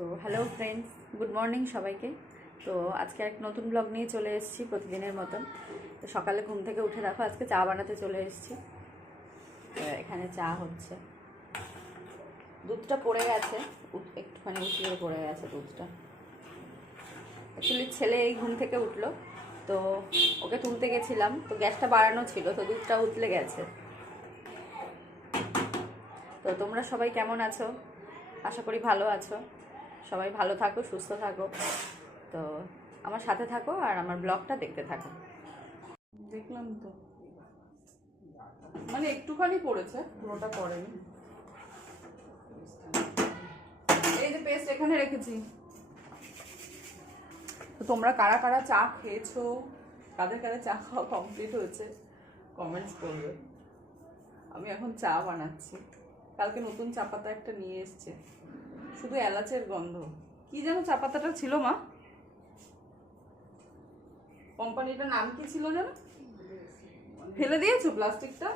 তো hello friends, good morning সবাইকে। তো আজকে এক নতুন ব্লগ নিয়ে চলে এসেছি প্রতিদিনের মতন। তো সকালে ঘুম থেকে উঠে দেখো আজকে চা বানাতে চলে এসেছি। এখানে চা হচ্ছে, দুধটা পড়ে গেছে, একটুখানি উঠিয়ে পড়ে গেছে দুধটা। অ্যাকচুয়ালি ছেলে এই ঘুম থেকে উঠলো, তো ওকে তুলতে গেছিলাম, তো গ্যাসটা বাড়ানো ছিল, তো দুধটা উতলে গেছে। তো তোমরা সবাই কেমন আছো? আশা করি ভালো আছো। সবাই ভালো থাকো, সুস্থ থাকো। তো আমার সাথে থাকো আর আমার ব্লগটা দেখতে থাকো। দেখলাম তো, মানে একটুখানি পড়েছে, পুরোটা পড়েনি। এই যে পেস্ট এখানে রেখেছি। তো তোমরা কারা কারা চা খেয়েছো, কাদের কাদের চা খাওয়া কমপ্লিট হয়েছে কমেন্টস করবে। আমি এখন চা বানাচ্ছি। কালকে নতুন চা পাতা একটা নিয়ে এসছে, শুধু এলাচের গন্ধ। কি যেন চা পাতাটা ছিল মা? কোম্পানিটার নাম কি ছিল যেন? ফেলে দিয়েছো প্লাস্টিকটা?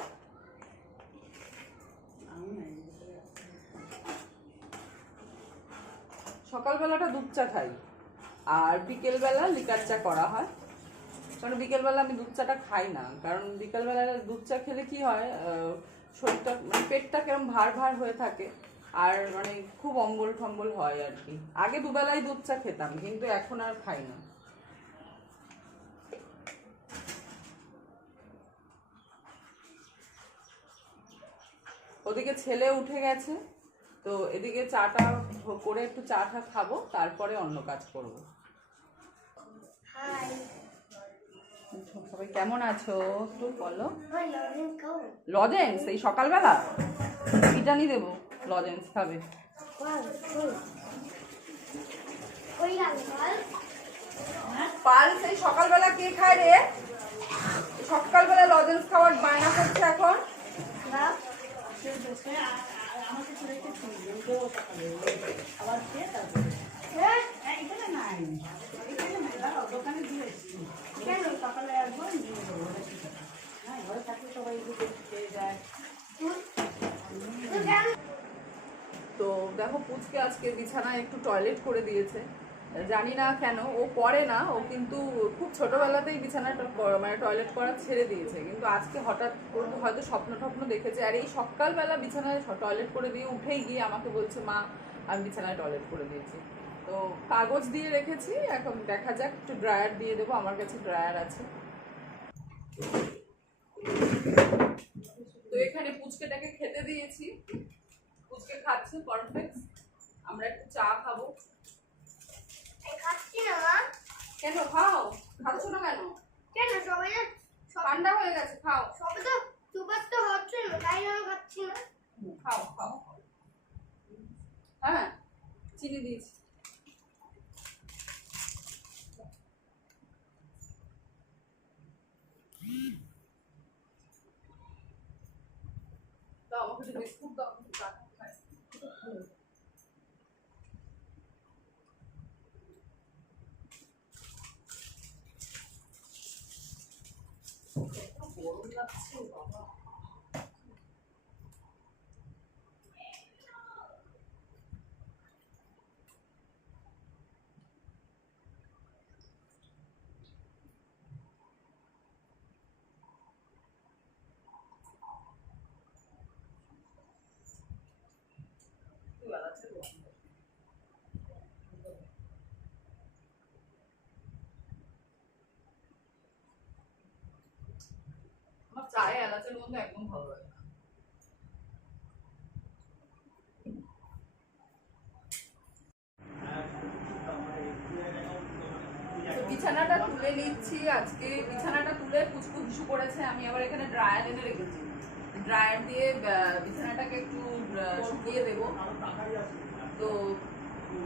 সকালবেলাটা দুধ চা খাই, আর বিকেলবেলা লিকার চা করা হয়। কারণ বিকেলবেলা আমি দুধ চাটা খাই না, কারণ বিকেলবেলা দুধ চা খেলে কি হয়, শরীরটা মানে পেটটা কেরম ভার ভার হয়ে থাকে, আর মানে খুব অম্বল টম্বল হয় আর কি। আগে দুবেলাই দুধ চা খেতাম, কিন্তু এখন আর খাই না। ওদিকে ছেলে উঠে গেছে, তো এদিকে চাটা করে একটু চাটা খাবো, তারপরে অন্য কাজ করবো। সবাই কেমন আছো একটু বলো। লজেন্স এই সকালবেলা পিটানি দেবো, লজেন্স খাবে। পাল সেই সকালবেলা কে খায় রে? সকালবেলা লজেন্স খাওয়ার বায়না করছে এখন। তো দেখো পুচকে আজকে বিছানায় একটু টয়লেট করে দিয়েছে, জানি না কেন। ও করে না, ও কিন্তু খুব ছোটবেলাতেই বিছানাটা মানে টয়লেট করা ছেড়ে দিয়েছে, কিন্তু আজকে হঠাৎ হয়তো স্বপ্ন টপ্ন দেখেছে, আর এই সকালবেলা বিছানায় টয়লেট করে দিয়ে উঠেই গিয়ে আমাকে বলছে, মা আমি বিছানায় টয়লেট করে দিয়েছি। তো কাগজ দিয়ে রেখেছি, এখন দেখা যাক, একটু ড্রায়ার দিয়ে দেবো, আমার কাছে ড্রায়ার আছে। তো এখানে পুচকেটাকে খেতে দিয়েছি, পুচকে খাচ্ছে কর্নফ্লেক্স, আমরা একটু চা খাবো। খাচ্ছি না মা। কেন খাও? খাচ্ছ না কেন? কেন সবাই ঠান্ডা হয়ে গেছে, খাও। সবাই তো সুপার তো হচ্ছে না, তাই আমি খাচ্ছি না। খাও খাও। হ্যাঁ চিনি দিয়েছি। দাও আমাকে একটু বিস্কুট দাও, আমি চা খাই। গরম লাগছে বাবা। আমার চায়ে এলাচের মধ্যে একদম ভালো লাগে না। বিছানাটা তুলে নিচ্ছি। আজকে বিছানাটা তুলে কুচকু হিসু করেছে, আমি আবার এখানে ড্রায়ার এনে রেখেছি। ড্রায়ার দিয়ে বিছানাটাকে একটু শুকিয়ে দেব। তো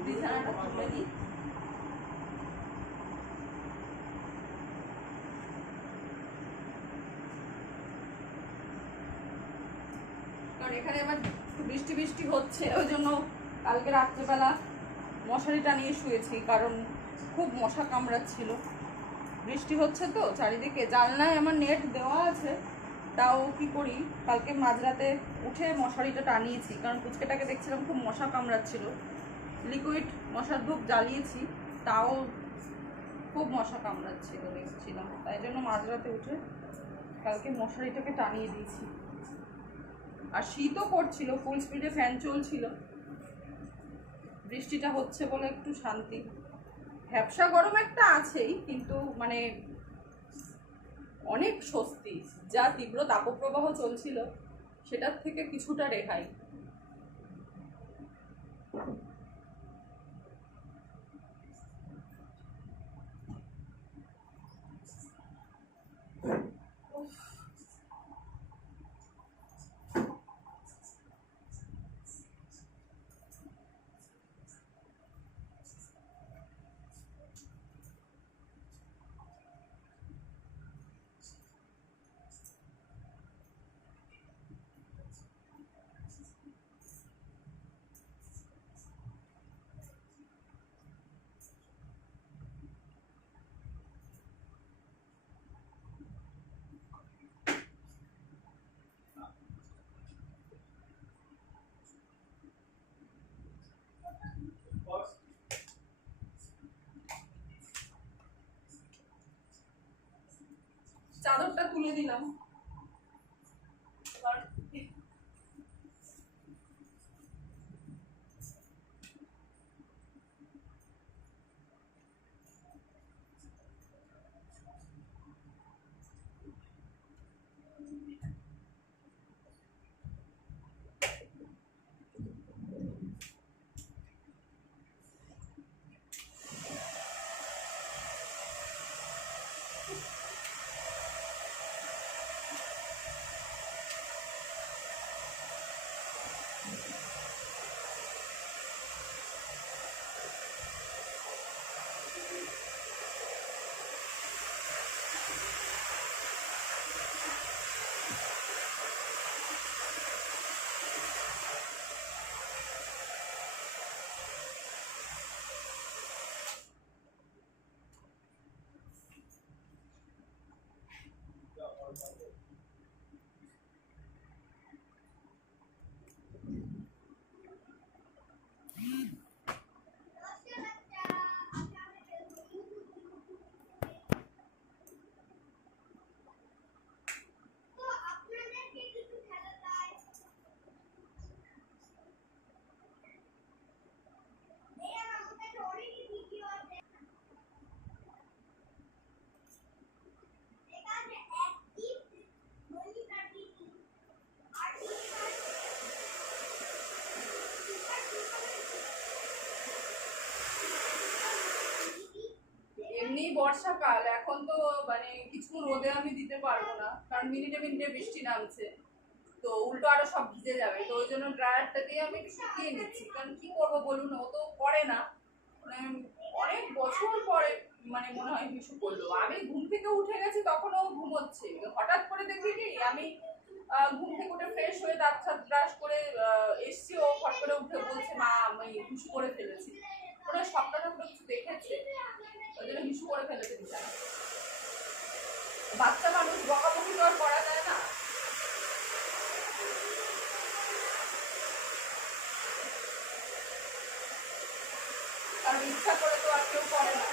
বিছানাটা তুলে নিই। কারণ এখানে আবার বৃষ্টি বৃষ্টি হচ্ছে, ওই জন্য কালকে রাত্রেবেলা মশারিটা নিয়ে শুয়েছি, কারণ খুব মশা কামড়াচ্ছিল। বৃষ্টি হচ্ছে তো চারিদিকে, জানলায় আমার নেট দেওয়া আছে, তাও কি করি, কালকে মাঝরাতে উঠে মশারিটা টানিয়েছি, কারণ পুচকেটাকে দেখছিলাম খুব মশা কামড়াচ্ছিল। লিকুইড মশার ধূপ জ্বালিয়েছি, তাও খুব মশা কামড়াচ্ছিল দেখছিলাম, তাই জন্য মাঝরাতে উঠে কালকে মশারিটাকে টানিয়ে দিয়েছি। আর শীতও করছিল, ফুল স্পিডে ফ্যান চলছিল, বৃষ্টিটা হচ্ছে বলে একটু শান্তি। ভ্যাপসা গরম একটা আছেই, কিন্তু মানে অনেক স্বস্তি। যা তীব্র তাপপ্রবাহ চলছিল সেটার থেকে কিছুটা রেহাই। চাদরটা তুলে দিলাম। এমনি বর্ষাকাল, এখন তো মানে কিছু রোদে আমি দিতে পারবো না, কারণ মিনিটে মিনিটে বৃষ্টি নামছে, তো উল্টো আরো সব ভিজে যাবে। তো ওই জন্য ড্রায়ারটা দিয়ে আমি শুকিয়ে নিচ্ছি। কারণ কি করবো বলুন, ও তো করে না, মানে অনেক বছর পরে মানে মনে হয় কিছু করলো। আমি ঘুম থেকে উঠে গেছি, তখন ও ঘুমোচ্ছে। হঠাৎ করে দেখি কি আমি ঘুম থেকে উঠে ফ্রেশ হয়ে দাঁত ফাত ব্রাশ করে এসছি, ও ফট করে উঠে বলছে মা আমি হিসু করে ফেলেছি। ওরা সবটাটা পুরো কিছু দেখেছে, ওই জন্য হিসু করে ফেলেছে বিছানা। বাচ্চা মানুষ, বকাবকি তো আর করা যায় না। কারণ ইচ্ছা করে তো আর কেউ করে না।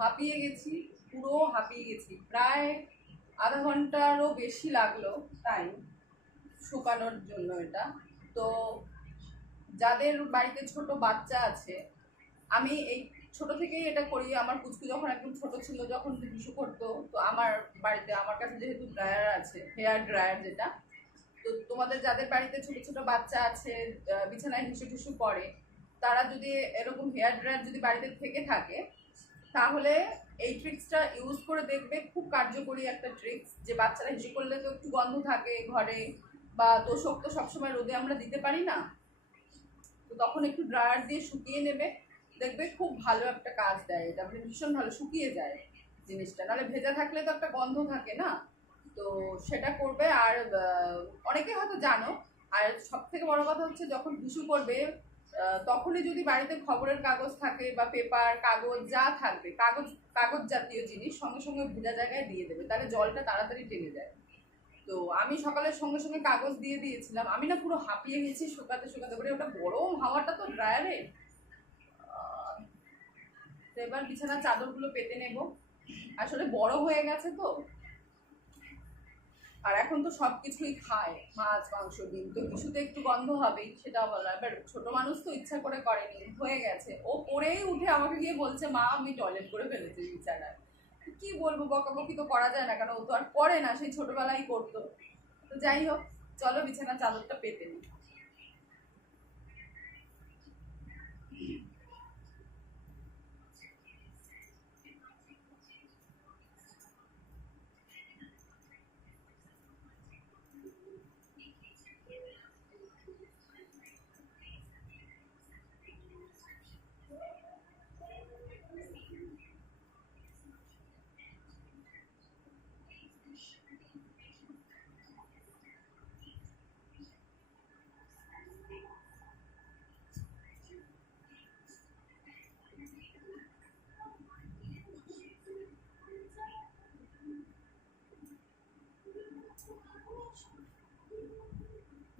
হাঁপিয়ে গেছি, পুরো হাঁপিয়ে গেছি। প্রায় আধা ঘন্টারও বেশি লাগলো টাইম শুকানোর জন্য এটা। তো যাদের বাড়িতে ছোট বাচ্চা আছে, আমি এই ছোট থেকেই এটা করি। আমার পুচকু যখন একদম ছোট ছিল, যখন হিসু করতো, তো আমার বাড়িতে আমার কাছে যেহেতু ড্রায়ার আছে, হেয়ার ড্রায়ার যেটা, তো তোমাদের যাদের বাড়িতে ছোট ছোট বাচ্চা আছে বিছানায় হিসু টিসু করে, তারা যদি এরকম হেয়ার ড্রায়ার যদি বাড়িতে থেকে থাকে, তাহলে এই ট্রিক্সটা ইউজ করে দেখবে। খুব কার্যকরী একটা ট্রিক্স, যে বাচ্চারা হিসু করলে তো একটু গন্ধ থাকে ঘরে, বা তোষক তো সবসময় রোদে আমরা দিতে পারি না, তো তখন একটু ড্রায়ার দিয়ে শুকিয়ে নেবে, দেখবে খুব ভালো একটা কাজ দেয় এটা। মানে ভীষণ ভালো শুকিয়ে যায় জিনিসটা, নাহলে ভেজা থাকলে তো একটা গন্ধ থাকে না। তো সেটা করবে। আর অনেকে হয়তো জানো। আর সব থেকে বড় কথা হচ্ছে, যখন হিসু করবে তখনই যদি বাড়িতে খবরের কাগজ থাকে বা পেপার কাগজ যা থাকবে কাগজ জাতীয় জিনিস সঙ্গে সঙ্গে ভেজা জায়গায় দিয়ে দেবে, তাহলে জলটা তাড়াতাড়ি টেনে যায়। তো আমি সকালের সঙ্গে সঙ্গে কাগজ দিয়ে দিয়েছিলাম। আমি না পুরো হাঁপিয়ে গেছি শুকাতে শুকাতে করে, ওটা গরম হাওয়াটা তো ড্রায়ারে। তো এবার বিছানার চাদরগুলো পেতে নেব, আসলে বড় হয়ে গেছে তো, আর এখন তো সবকিছুই খায়, মাছ মাংস ডিম, তো কিছুতে একটু গন্ধ হবেই, সেটাও বলো। এবার ছোট মানুষ তো ইচ্ছা করে করেনি, হয়ে গেছে। ও পরেই উঠে আমাকে গিয়ে বলছে মা আমি টয়লেট করে ফেলেছি বিছানায়। কি বলবো, বকাবকি তো করা যায় না, কারণ ও তো আর করে না, সেই ছোটবেলায় করতো। তো যাই হোক, চলো বিছানার চাদরটা পেতে নিই।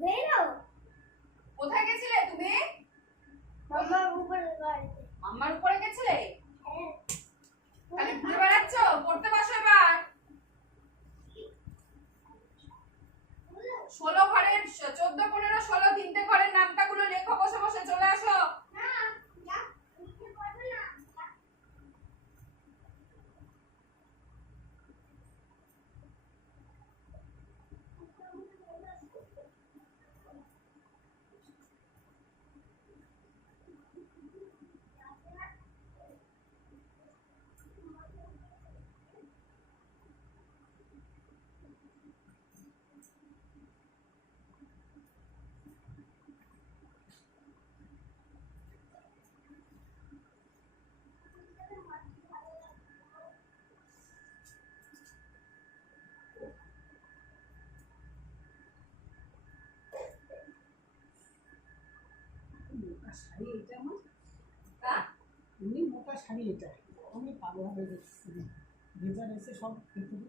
বেরো কোথায় গেছিলে তুমি? মামার উপরে বাড়িতে। আমার উপরে গেছিলে? হ্যাঁ। খালি ঘুরে বেড়াচ্ছ? পড়তে বসো এবার। 16 ঘরের 14, 15, 16 তিনটে ঘরের নামটাগুলো লেখো, বসে বসে চলে আসো। না, যা, উঠতে পারবে না। মোটা শাড়ি এটা আমার, হ্যাঁ? এমনি মোটা শাড়ি এটা, আমি পাগল হয়ে যাচ্ছি, ভেজা রয়েছে সব ভেতরে।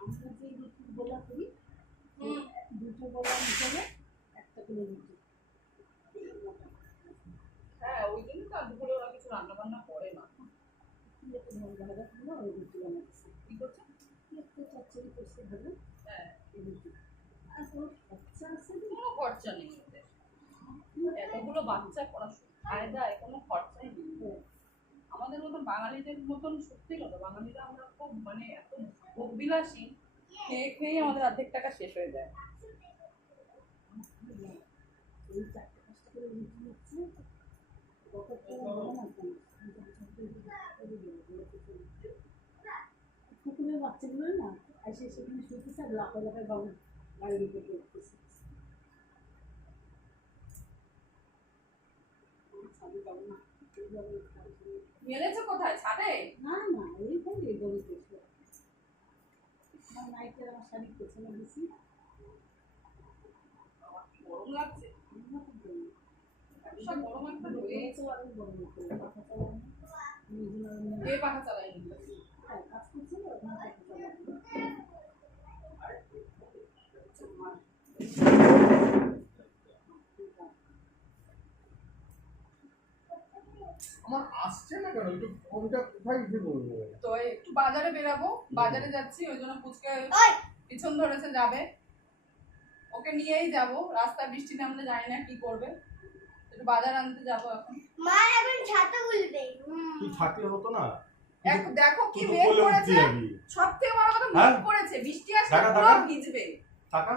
আমরা যে রুটির গোলা করি, দুটো গোলা হিসাবে একটা করে রুটি। হ্যাঁ, ওই জন্য তো দুপুরে ওরা কিছু রান্না বান্না করে না। একটু ভাজা ভাজা করলো, ওই রুটি বানাচ্ছি। কি করছে? একটু চচ্চড়ি করছে ভালো, হ্যাঁ, এই রুটি। আর কোনো খরচা আছে না? কোনো খরচা নেই ওদের। এতগুলো বাচ্চা পড়াশোনা ফায়দায় কোনো খরচাই নেই। আমাদের মতন বাঙালিদের মতন সত্যি কথা, বাঙালিরা আমরা খুব মানে এত ভোগবিলাসী, খেয়ে খেয়েই আমাদের অর্ধেক টাকা শেষ হয়ে যায়। এই 4-5টা করে রুটি হচ্ছে, কত টাকা ভালো না কেন? পুকুরের বাচ্চাগুলো না এসে সেখানে শুতেছে আর লাফায় লাফায় বাড়ির উপরে উঠতেছে। ছাদে যাবো না, মেলেছো কোথায়? ছাদে? না না এইখানে গলিতে এসে আমার নাইটের আমার শাড়ি পেছনে দিছি, গরম লাগছে, ভীষণ গরম একটা রয়েছে। আরো গরম করলো পাখা চালানো কে পাখা চালায়নি? কাজ করছিল ওখানে পাখা চালানো। আমার আসছে না কেন, একটু ফোনটা কোথায় গিয়ে বলবো? তো একটু বাজারে বেরাবো, বাজারে যাচ্ছি, ওই জন্য পুচকে ওই পিছন ধরেছে যাবে, ওকে নিয়েই যাব। রাস্তা বৃষ্টি নামলে জানি না কি করবে, একটু বাজার আনতে যাব এখন। মা এখন ছাতা খুলবে। তুই থাকলে হতো না? দেখো কি তুই তো মেঘ বলে করেছে, উঠতে যাবি। সব থেকে বড় কথা হ্যাঁ? মেঘ করেছে, বৃষ্টি আসলে টাকা, পুরো টাকা। ভিজবে। টাকা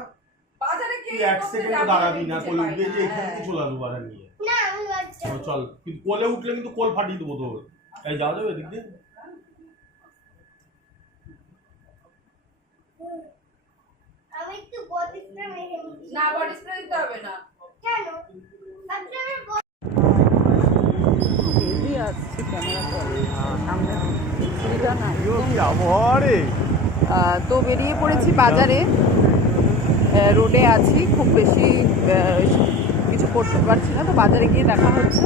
বাজারে কে তুই এক সেকেন্ড দাঁড়াবি না, কোলে উঠবে যে এখানে কিছু লাগবে বাজার নিয়ে। না আমি বাচ্চা। চল, কিন্তু কোলে উঠলে কিন্তু কোল ফাটিয়ে দেবো তোর। এই যাওয়া যাবে এদিক দিয়ে? আমি একটু বডি স্প্রে মেখে নিচ্ছি। না, বডি স্প্রে দিতে হবে না। কেন? আপনি আমার এগিয়ে আসছে ক্যামেরা করে সামনে সিঁড়িটা না আবহাওয়া রে। তো বেরিয়ে পড়েছি বাজারে। রোডে আছি, খুব বেশি কিছু করতে পারছি না, তো বাজারে গিয়ে দেখা হচ্ছে।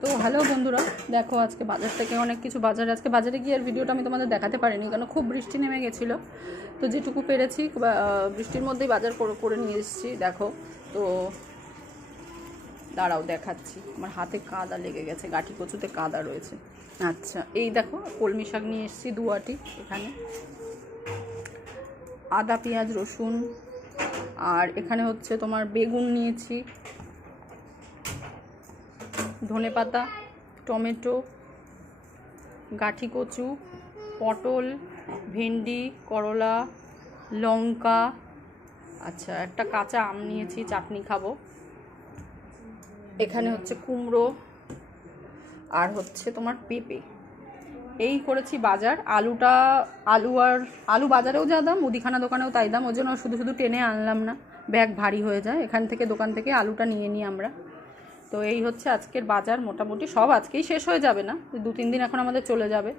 তো হ্যালো বন্ধুরা, দেখো আজকে বাজার থেকে অনেক কিছু আজকে বাজারে গিয়ে আর ভিডিওটা আমি তোমাদের দেখাতে পারিনি, কারণ খুব বৃষ্টি নেমে গেছিলো। তো যেটুকু পেরেছি বৃষ্টির মধ্যেই বাজার করে নিয়ে এসেছি। দেখো, তো দাঁড়াও দেখাচ্ছি। আমার হাতে কাদা লেগে গেছে, গাঁঠি কচুতে কাদা রয়েছে। আচ্ছা, এই দেখো কলমি শাক নিয়ে এসেছি 2 আটি। এখানে আদা, পেঁয়াজ, রসুন, আর এখানে হচ্ছে তোমার বেগুন নিয়েছি, ধনেপাতা, টমেটো, গাঁঠি কচু, পটল, ভেন্ডি, করলা, লঙ্কা, আচ্ছা একটা কাঁচা আম নিয়েছি, চাটনি খাবো। এখানে হচ্ছে কুমড়ো, আর হচ্ছে তোমার পেঁপে। এই করেছি বাজার। আলু বাজারেও যা দাম, মুদিখানা দোকানেও তাই দাম, ওই জন্য শুধু শুধু টেনে আনলাম না, ব্যাগ ভারী হয়ে যায়। দোকান থেকে আলুটা নিয়ে নিই আমরা। তো এই হচ্ছে আজকের বাজার। মোটামুটি সব আজকেই শেষ হয়ে যাবে না, 2-3 দিন এখন আমাদের চলে যাবে।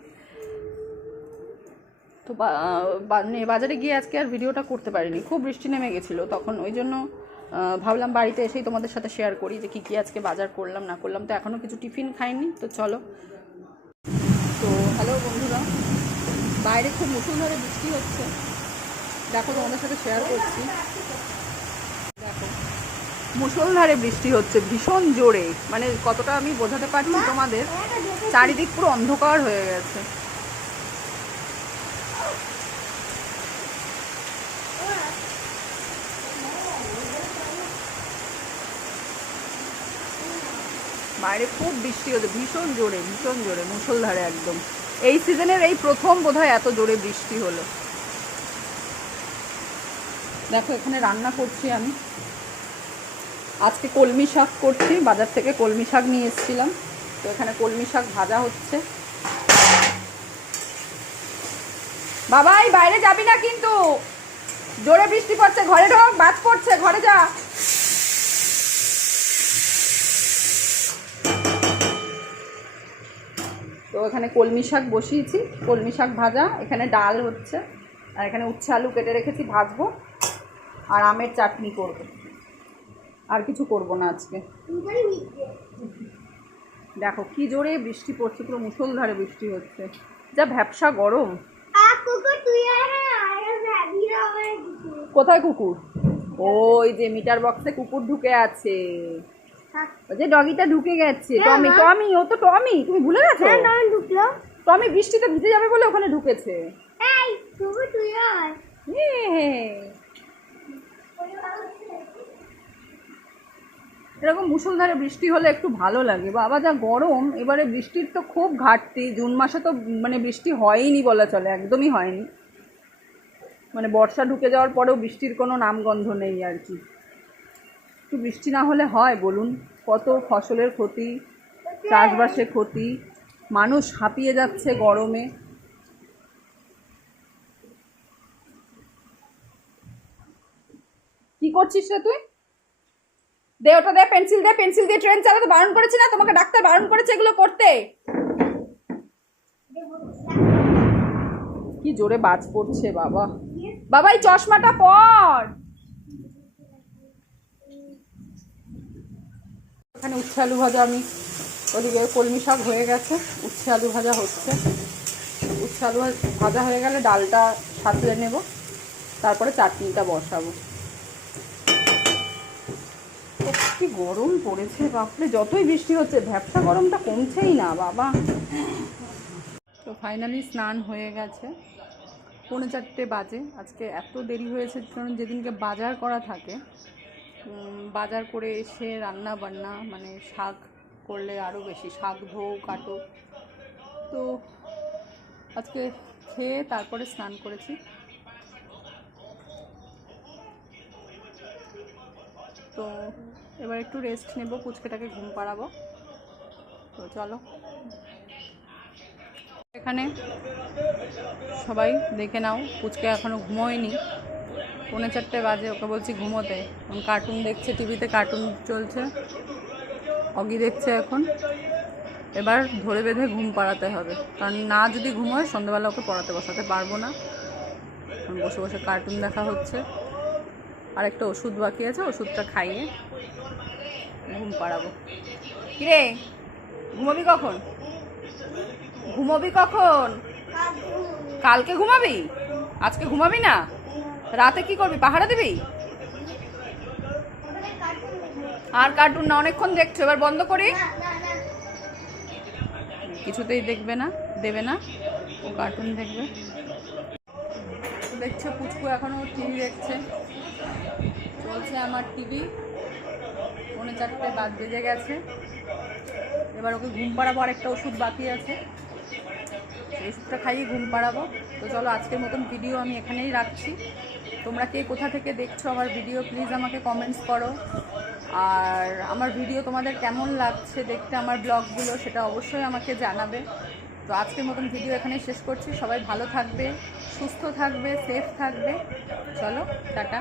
তো বাজারে গিয়ে আজকে আর ভিডিওটা করতে পারিনি, খুব বৃষ্টি নেমে গেছিলো তখন, ওই জন্য ভাবলাম বাড়িতে এসেই তোমাদের সাথে শেয়ার করি যে কী আজকে বাজার করলাম না করলাম। তো এখনও কিছু টিফিন খাইনি, তো চলো। তো হ্যালো বন্ধুরা, বাইরে খুব মুষলধারে বৃষ্টি হচ্ছে, দেখো তোমাদের সাথে শেয়ার করছি। দেখো মুষলধারে বৃষ্টি হচ্ছে ভীষণ জোরে, মানে কতটা আমি বোঝাতে পারছি তোমাদের, চারিদিক পুরো অন্ধকার হয়ে গেছে। বাইরে খুব বৃষ্টি হচ্ছে, ভীষণ জোরে মুষলধারে একদম। এই সিজনের এই প্রথম বোধহয় এত জোরে বৃষ্টি হলো। দেখো এখানে রান্না করছি আমি আজকে কলমি শাক করছি, বাজার থেকে কলমি শাক নিয়ে এসেছিলাম। তো এখানে কলমি শাক ভাজা হচ্ছে। বাবাই বাইরে যাবি না কিন্তু, জোরে বৃষ্টি পড়ছে, ঘরে ঢোক, বাজ পড়ছে, ঘরে যা। তো এখানে কলমি শাক বসিয়েছি, কলমি শাক ভাজা, এখানে ডাল হচ্ছে, আর এখানে উচ্ছে আলু কেটে রেখেছি, ভাজবো, আর আমের চাটনি করব। আর কিছু করব না আজকে। দেখো কি জোরে বৃষ্টি পড়ছে, পুরো মুষলধারে বৃষ্টি হচ্ছে, যা ভ্যাপসা গরম। কোথায় কুকুর? ওই যে মিটার বক্সে কুকুর ঢুকে আছে, ওই যে ডগিটা ঢুকে গেছে। টমি, ও তো টমি, তুমি ভুলে গেছো? টমি বৃষ্টিতে ভিজে যাবে বলে ওখানে ঢুকেছে। এরকম মুষলধারে বৃষ্টি হলে একটু ভালো লাগে, বাবা যা গরম। এবারে বৃষ্টির তো খুব ঘাটতি, জুন মাসে তো মানে বৃষ্টি হয়নি বলা চলে, একদমই হয়নি। মানে বর্ষা ঢুকে যাওয়ার পরেও বৃষ্টির কোনো নামগন্ধ নেই আর কি। একটু বৃষ্টি না হলে হয় বলুন? কত ফসলের ক্ষতি, চাষবাসে ক্ষতি, মানুষ হাঁপিয়ে যাচ্ছে গরমে। কি করছিস রে তুই? দে ওটা, দে পেন্সিল দিয়ে ট্রেন চালাতে বারণ করেছি না তোমাকে? ডাক্তার বারণ করেছে এগুলো করতে। কি জোরে বাজ পড়ছে বাবা। বাবা এই চশমাটা পর। এখানে উচ্ছে আলু ভাজা, আমি ওদিকে কলমি শাক হয়ে গেছে, উচ্ছে আলু ভাজা হচ্ছে। উচ্ছে আলু ভাজা হয়ে গেলে ডালটা সাঁতলে নেব, তারপরে চাটনিটা বসাবো। কি গরম পড়েছে বাপরে, যতই বৃষ্টি হচ্ছে ভ্যাপসা গরমটা কমছেই না বাবা। তো ফাইনালি স্নান হয়ে গেছে, 4:45 বাজে। আজকে এত দেরি হয়েছে কারণ যেদিনকে বাজার করা থাকে, বাজার করে এসে রান্না বান্না, মানে শাক করলে আরও বেশি, শাক ধোও কাটো। তো আজকে খেয়ে তারপরে স্নান করেছি। তো এবার একটু রেস্ট নেব, পুচকেটাকে ঘুম পাড়াবো। তো চলো, এখানে সবাই দেখে নাও, পুচকে এখনও ঘুমোয়নি, 4:45 বাজে, ওকে বলছি ঘুমোতে। এখন কার্টুন দেখছে, টিভিতে কার্টুন চলছে, অগি দেখছে এখন। এবার ধরে বেঁধে ঘুম পাড়াতে হবে, কারণ না যদি ঘুমোয় সন্ধ্যাবেলা ওকে পড়াতে বসাতে পারবো না। এখন বসে বসে কার্টুন দেখা হচ্ছে। আর একটা ওষুধ বাকি আছে, ওষুধটা খাইয়ে ঘুম পাড়াবো। কিরে ঘুমাবি কখন? ঘুমাবি কখন? কালকে ঘুমাবি, আজকে ঘুমাবি না? রাতে কি করবি, পাহারা দিবি? আর কার্টুন না, অনেকক্ষণ দেখছো, এবার বন্ধ করি। কিছুতেই দেখবে না, দেবে না, ও কার্টুন দেখবে। দেখছো পুচকু এখনো টিভি দেখছে, চলছে আমার টিভি। 4:45 বাদ বেজে গেছে। এবার ওকে ঘুম পাড়াবো, আর একটা ওষুধ বাকি আছে, সেই ওষুধটা খাইয়ে ঘুম পাড়াবো। তো চলো আজকের মতন ভিডিও আমি এখানেই রাখছি। তোমরা কে কোথা থেকে দেখছো আমার ভিডিও প্লিজ আমাকে কমেন্টস করো। আর আমার ভিডিও তোমাদের কেমন লাগছে দেখতে, আমার ব্লগগুলো, সেটা অবশ্যই আমাকে জানাবে। তো আজকের মতন ভিডিও এখানেই শেষ করছি। সবাই ভালো থাকবে, সুস্থ থাকবে, সেফ থাকবে। চলো টাটা।